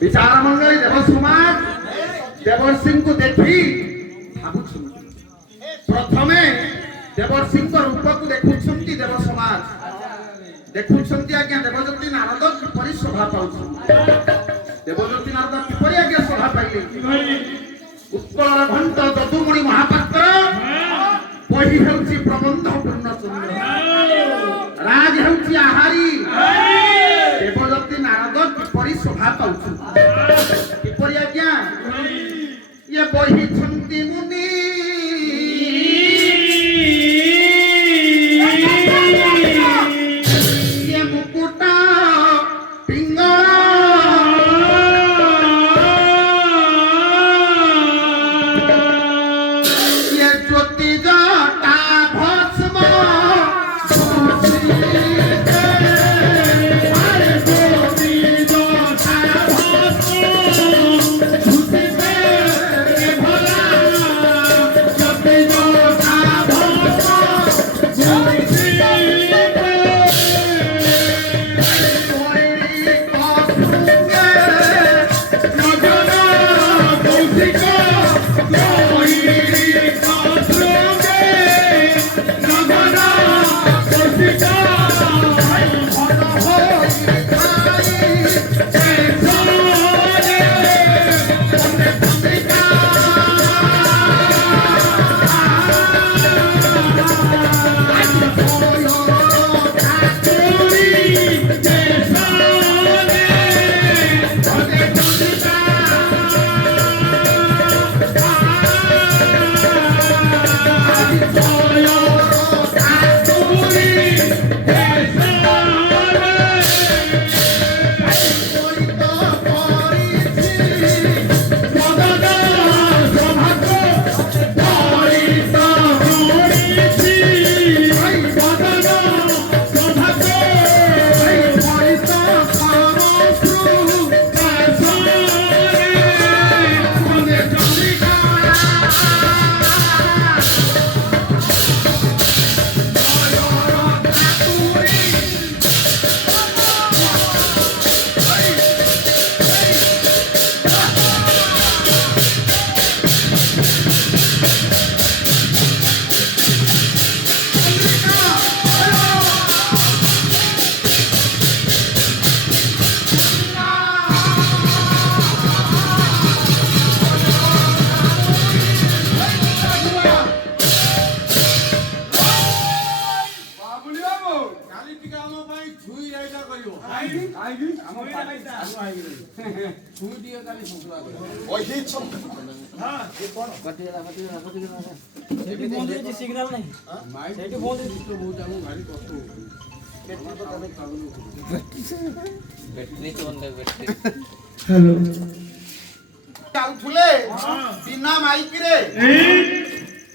विचार मंडली देव समाज देवर्षि को देखी प्रथमे देवर्षि रूप को देखुंट देव समाज देखुंट आज्ञा देवज्योति नारद किपरि शोभा पाउछ देवज्योति नारद किपरि आज्ञा शोभा पाइले उत्कल घंट ददुमणि महापात्र बही हेउछि प्रबंध पूर्णचंद्र राज हेउछि आहारी देवज्योति नारद किपरि शोभा पाउछ किपरि आज्ञा ये बही छंती मुनि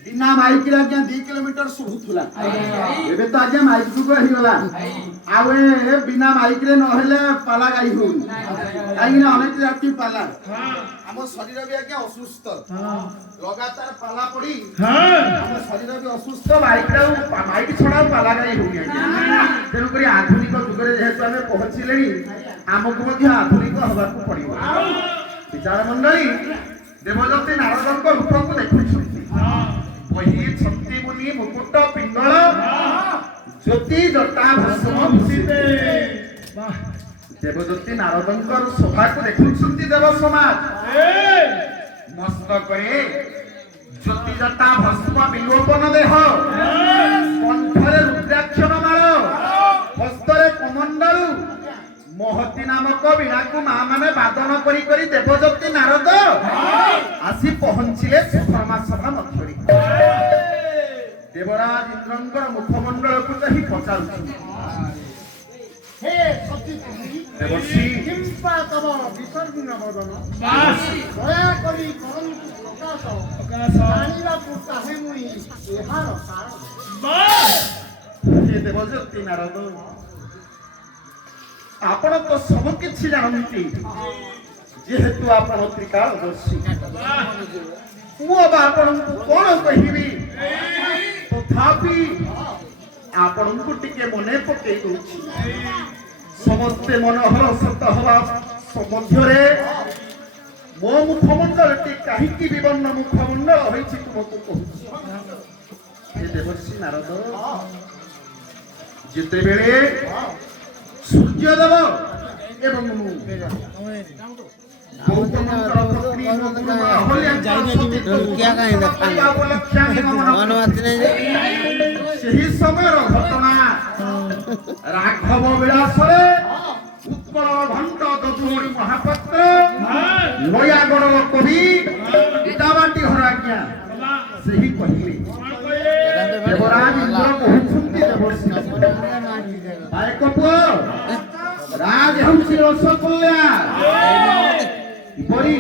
बिना माइक रे आज्ञा 2 किलोमीटर सुबुथुला एबे तो आज्ञा माइक जुग हे गला आवे बिना माइक रे न हेले पाला गाई होन काई ना अनेक राती पाला हम शरीर भी आज्ञा असुस्थ लगातार पाला पड़ी हम शरीर भी असुस्थ माइक छडा पाला गाई होन आज्ञा तेनु करी आधुनिक जुग रे जेहेतु हमें पहुंचिलेनी हमको मध्ये आधुनिक हवा को पड़िबो विचार मंडली देवज्योति नारद को रूप को देखुछथि वही छत्ती मुनि मुकुट पिंगल ज्योति जटा भस्म भूषिते देवज्योति नारदंकर शोभा को देखुछथि देव समाज मस्तकरे ज्योति जटा भस्म विलोपन देह कंठरे रुद्राक्षर माळ हस्तरे कमंडलु महती नामक वीणा को मां माने वादन करी करी देवज्योति नारद आसी पहुंचिले सुधर्मा सभा मध्यरे देवराज इंद्रंकर मुखमंडल को जही पचारुछि हे सती देवर्षि किंपा तव विसर्जन बदन दया करी करंतु प्रकाश जानिला पुता हे मुई एहार कारण हे देवज्योति नारद आपण तो सब किछि जानନ୍ତି जेहेतु आपण त्रिकालदर्शी मु अब आपण कोन कहिबी तथापि ଆପଣଙ୍କୁ ଟିକେ ମନେ ପକେଇ ଦଉଛି ସମସ୍ତେ ମନୋହରସତ ହବା ମଧ୍ୟରେ ମୋ ମୁଖମଣ୍ଡଳଟି କାହିଁକି ବିବର୍ଣ୍ଣ ମୁଖମଣ୍ଡଳ ହୋଇଛି ତୁମକୁ କହୁଛି ହେ ଦେବର୍ଷି ନାରଦ ଯେତେବେଳେ ସୂର୍ଯ୍ୟଦେବ ଏବଂ ମୁଁ ଗୌତମଙ୍କର ପତ୍ନୀ ସେହି ସମୟର ଘଟଣା ରାଘବ ବିଳାସରେ ଉତ୍କଳ ଘଣ୍ଟ ଦଦୁମଣି ମହାପାତ୍ର ନୟାଗଡ଼ର କବି ଇଟାବାଟି ହରାଜ୍ଞା ସେହି କହିଲେ ଦେବରାଜ ଇନ୍ଦ୍ର କହୁଛନ୍ତି ଦେବର୍ଷି ବାୟକ ପୁଅ ରାଜ ହେଉଛି ରସଗୋଲ୍ଲା କିପରି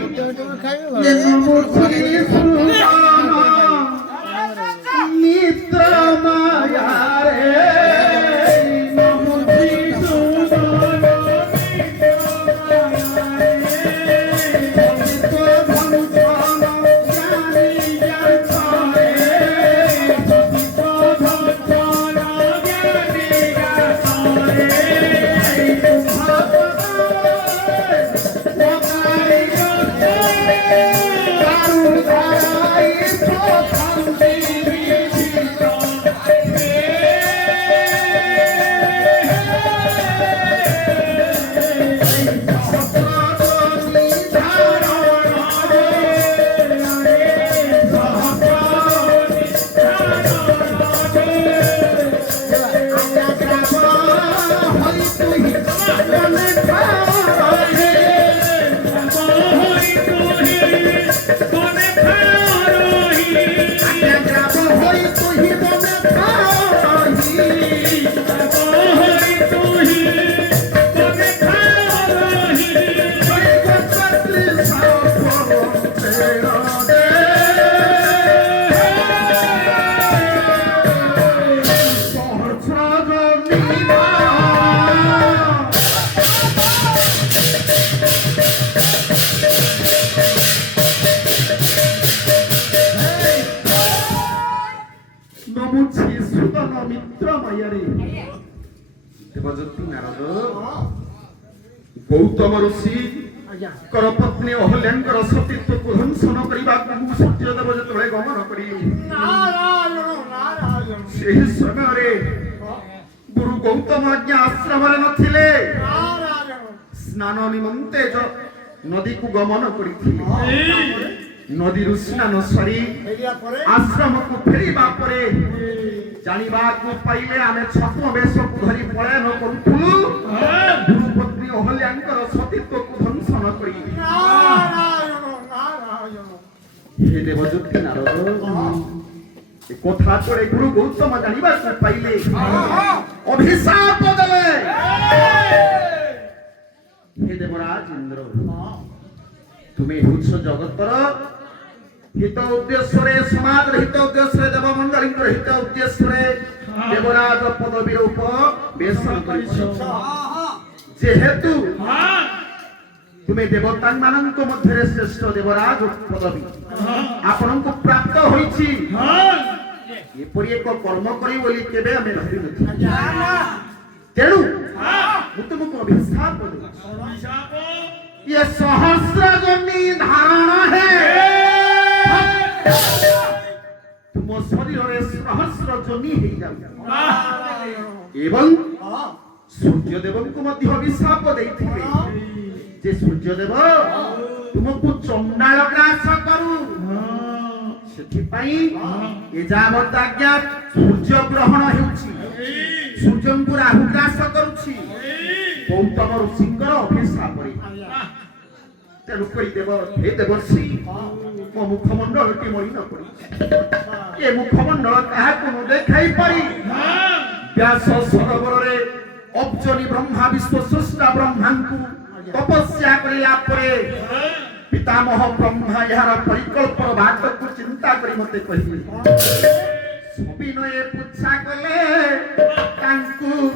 ମିତ୍ର ମାୟାରେ ଦେବଜ୍ୟୋତି ନାରଦ ଗୌତମ ଋଷି ପତ୍ନୀ ଅହଲ୍ୟାଙ୍କର ସତୀତ୍ୱକୁ ଧ୍ୱଂସନ କରିବାକୁ ସୂର୍ଯ୍ୟଦେବ ଯେତେବେଳେ ଗମନ କରିଲେ ସେହି ସମୟରେ ଗୁରୁ ଗୌତମ ଆଜ୍ଞା ଆଶ୍ରମରେ ନଥିଲେ ସ୍ନାନ ନିମନ୍ତେ ନଦୀକୁ ଗମନ କରିଥିଲେ ନଦୀରୁ ସ୍ନାନ ସରି ଆଶ୍ରମକୁ ଫେରିବା ପରେ ଜାଣିବାକୁ ପାଇଲେ ଆମେ ଛଦ୍ମ ବେଶକୁ ଧରି ପଳାୟନ କରୁଥିଲୁ ଗୁରୁପତ୍ନୀ ଅହଲ୍ୟାଙ୍କର ସତୀତ୍ୱକୁ ଧ୍ୱଂସନ କରି ହେ ଦେବଜ୍ୟୋତି ନାରଦ ଏ କଥା ପରେ ଗୁରୁ ଗୌତମ ଜାଣିବାକୁ ପାଇଲେ ଅଭିଶାପ ଦେଲେ ହେ ଦେବରାଜ ଇନ୍ଦ୍ର ତୁମେ ହେଉଛ ଜଗତର हित उद्देश्य समाज हित उद्देश्य देवमंडल हित उद्देश्य देवराज पदवी उपवेशन जेहेतु तुम्हें देवता मानक मध्य श्रेष्ठ देवराज पदवी आपण को प्राप्त होईछि एपरि एक कर्म करी बोली केबे हमें भाबी नथि तेणु मु तुमको अभिशाप ये सहस्र जन्मी धारणा है तुम शरीर सहस्र जनी हो जाऊ एवं सूर्यदेव को मध्य अभिशाप देथिले जे सूर्यदेव तुमको चंडाल ग्रास करू सेथि पई ए जावत आज्ञा सूर्य ग्रहण हेउछि सूर्य को राहु ग्रास करूछि गौतम ऋषिंकर अभिशाप रे तेणु कई देव हे देवर्षि मो मुखमंडलटी मलिन पड़ी ए मुखमंडल काहाकु न देखाई पारी व्यास सरोवर रे अब्जनी ब्रह्मा विश्व सृष्टा ब्रह्मांकु तपस्या करिला परे पितामह ब्रह्मा यार परिकल्प बात को चिंता करी मते कहिबे सबिनये पुच्छा कले तांकु